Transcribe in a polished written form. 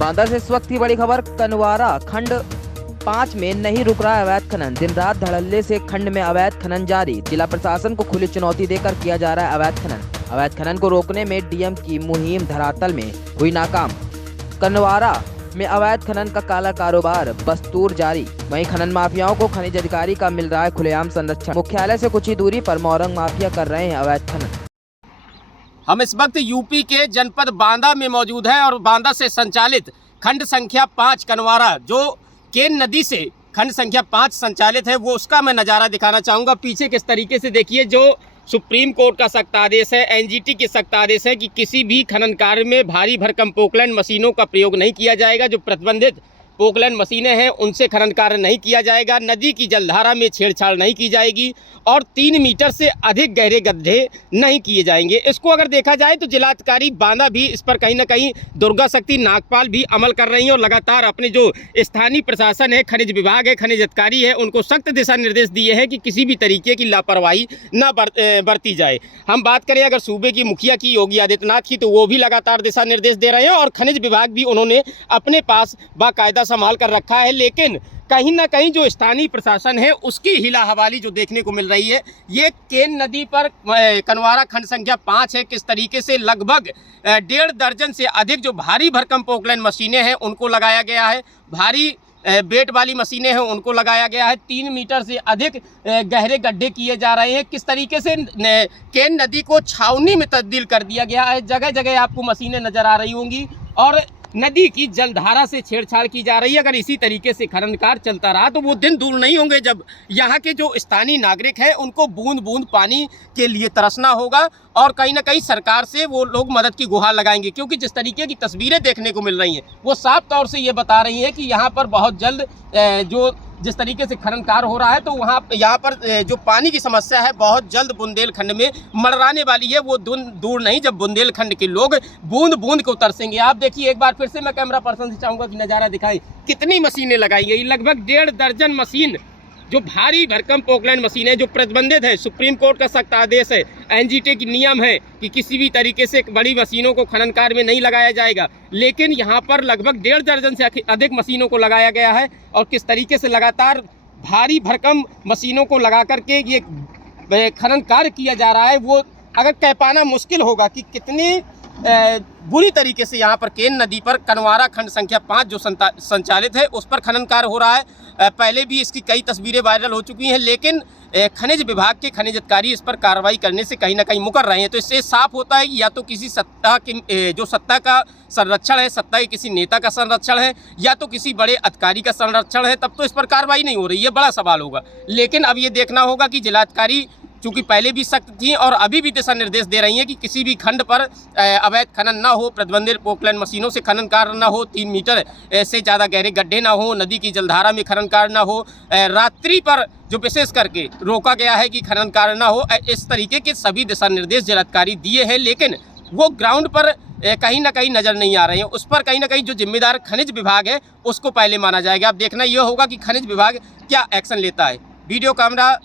बांदा से इस वक्त की बड़ी खबर। कनवारा खंड 5 में नहीं रुक रहा अवैध खनन। दिन रात धड़ल्ले से खंड में अवैध खनन जारी। जिला प्रशासन को खुली चुनौती देकर किया जा रहा है अवैध खनन। अवैध खनन को रोकने में डीएम की मुहिम धरातल में हुई नाकाम। कनवारा में अवैध खनन का काला कारोबार बस्तूर जारी। वहीं खनन माफियाओं को खनिज अधिकारी का मिल रहा है खुलेआम संरक्षण। मुख्यालय से कुछ ही दूरी पर मोरंग माफिया कर रहे हैं अवैध खनन। हम इस वक्त यूपी के जनपद बांदा में मौजूद हैं और बांदा से संचालित खंड संख्या 5 कनवारा, जो केन नदी से खंड संख्या 5 संचालित है, वो उसका मैं नज़ारा दिखाना चाहूँगा। पीछे किस तरीके से देखिए, जो सुप्रीम कोर्ट का सख्त आदेश है, एनजीटी की सख्त आदेश है कि किसी भी खनन कार्य में भारी भरकम पोकलैंड मशीनों का प्रयोग नहीं किया जाएगा। जो प्रतिबंधित पोकलैंड मशीनें हैं उनसे खनन कार्य नहीं किया जाएगा। नदी की जलधारा में छेड़छाड़ नहीं की जाएगी और 3 मीटर से अधिक गहरे गड्ढे नहीं किए जाएंगे। इसको अगर देखा जाए तो जिलाधिकारी बांदा भी इस पर कहीं ना कहीं, दुर्गा शक्ति नागपाल भी अमल कर रही हैं और लगातार अपने जो स्थानीय प्रशासन है, खनिज विभाग है, खनिज अधिकारी है, उनको सख्त दिशा निर्देश दिए हैं कि किसी भी तरीके की लापरवाही न बरती जाए। हम बात करें अगर सूबे की मुखिया की, योगी आदित्यनाथ की, तो वो भी लगातार दिशा निर्देश दे रहे हैं और खनिज विभाग भी उन्होंने अपने पास बाकायदा संभाल कर रखा है। लेकिन कहीं ना कहीं जो स्थानीय प्रशासन है उसकी हिला हवाली जो देखने को मिल रही है। ये केन नदी पर कनवारा खंड संख्या 5 है। किस तरीके से लगभग 1.5 दर्जन से अधिक जो भारी भरकम पोकलैंड मशीनें हैं उनको लगाया गया है। भारी बेट वाली मशीनें हैं उनको लगाया गया है। 3 मीटर से अधिक गहरे गड्ढे किए जा रहे हैं। किस तरीके से केन नदी को छावनी में तब्दील कर दिया गया है। जगह जगह आपको मशीनें नजर आ रही होंगी और नदी की जलधारा से छेड़छाड़ की जा रही है। अगर इसी तरीके से खनन कार्य चलता रहा तो वो दिन दूर नहीं होंगे जब यहाँ के जो स्थानीय नागरिक हैं उनको बूंद बूंद पानी के लिए तरसना होगा और कहीं ना कहीं सरकार से वो लोग मदद की गुहार लगाएंगे। क्योंकि जिस तरीके की तस्वीरें देखने को मिल रही हैं वो साफ तौर से ये बता रही हैं कि यहाँ पर बहुत जल्द जो जिस तरीके से खनन कार्य हो रहा है तो यहाँ पर जो पानी की समस्या है बहुत जल्द बुंदेलखंड में मड़राने वाली है। वो दूर नहीं जब बुंदेलखंड के लोग बूंद बूंद को तरसेंगे। आप देखिए, एक बार फिर से मैं कैमरा पर्सन से चाहूँगा कि नज़ारा दिखाएं। कितनी मशीनें लगाई गई, लगभग 1.5 दर्जन मशीन जो भारी भरकम पोकलैंड मशीन है, जो प्रतिबंधित है। सुप्रीम कोर्ट का सख्त आदेश है, एनजीटी की नियम है कि किसी भी तरीके से बड़ी मशीनों को खनन कार्य में नहीं लगाया जाएगा। लेकिन यहाँ पर लगभग 1.5 दर्जन से अधिक मशीनों को लगाया गया है और किस तरीके से लगातार भारी भरकम मशीनों को लगा करके ये खनन कार्य किया जा रहा है, वो अगर कह पाना मुश्किल होगा कि कितनी बुरी तरीके से यहाँ पर केन नदी पर कनवारा खंड संख्या 5 जो संचालित है उस पर खनन कार्य हो रहा है। पहले भी इसकी कई तस्वीरें वायरल हो चुकी हैं, लेकिन खनिज विभाग के खनिज अधिकारी इस पर कार्रवाई करने से कहीं ना कहीं मुकर रहे हैं। तो इससे साफ होता है कि या तो किसी सत्ता की जो सत्ता का संरक्षण है, सत्ता के किसी नेता का संरक्षण है, या तो किसी बड़े अधिकारी का संरक्षण है, तब तो इस पर कार्रवाई नहीं हो रही है। बड़ा सवाल होगा। लेकिन अब ये देखना होगा कि जिलाधिकारी चूँकि पहले भी सख्त थी और अभी भी दिशा निर्देश दे रही हैं कि किसी भी खंड पर अवैध खनन ना हो, प्रतिबंधित पोकलैंड मशीनों से खनन कार्य ना हो, 3 मीटर से ज़्यादा गहरे गड्ढे ना हो, नदी की जलधारा में खनन कार्य ना हो, रात्रि पर जो विशेष करके रोका गया है कि खनन कार्य ना हो। इस तरीके के सभी दिशा निर्देश जिलाधिकारी दिए हैं, लेकिन वो ग्राउंड पर कहीं ना कहीं नज़र नहीं आ रहे हैं। उस पर कहीं ना कहीं जो जिम्मेदार खनिज विभाग है उसको पहले माना जाएगा। अब देखना यह होगा कि खनिज विभाग क्या एक्शन लेता है। Video camera